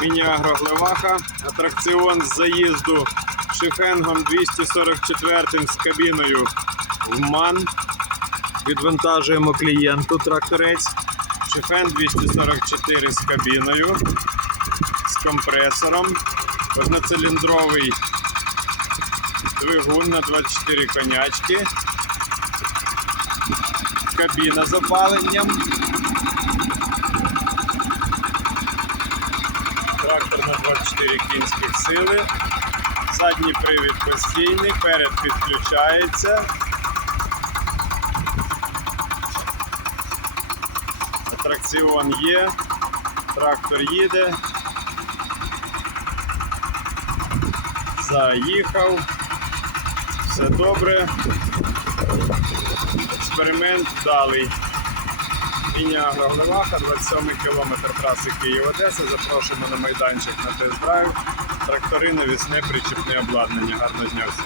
Міні-агроглеваха, атракціон з заїзду шифенгом 244 з кабіною в МАН. Відвантажуємо клієнту тракторець. Шифен 244 з кабіною, з компресором, одноциліндровий двигун на 24 конячки, кабіна з опаленням. Трактор на 24 кінських сили. Задній привід постійний, перед підключається. Атракціон є, трактор їде. Заїхав. Все добре. Експеримент вдалий. Міні-агроглеваха, 27 кілометр траси Київ-Одеса. Запрошуємо на майданчик на тест-драйв. Трактори, навісне, причепне обладнання. Гарного дня всім.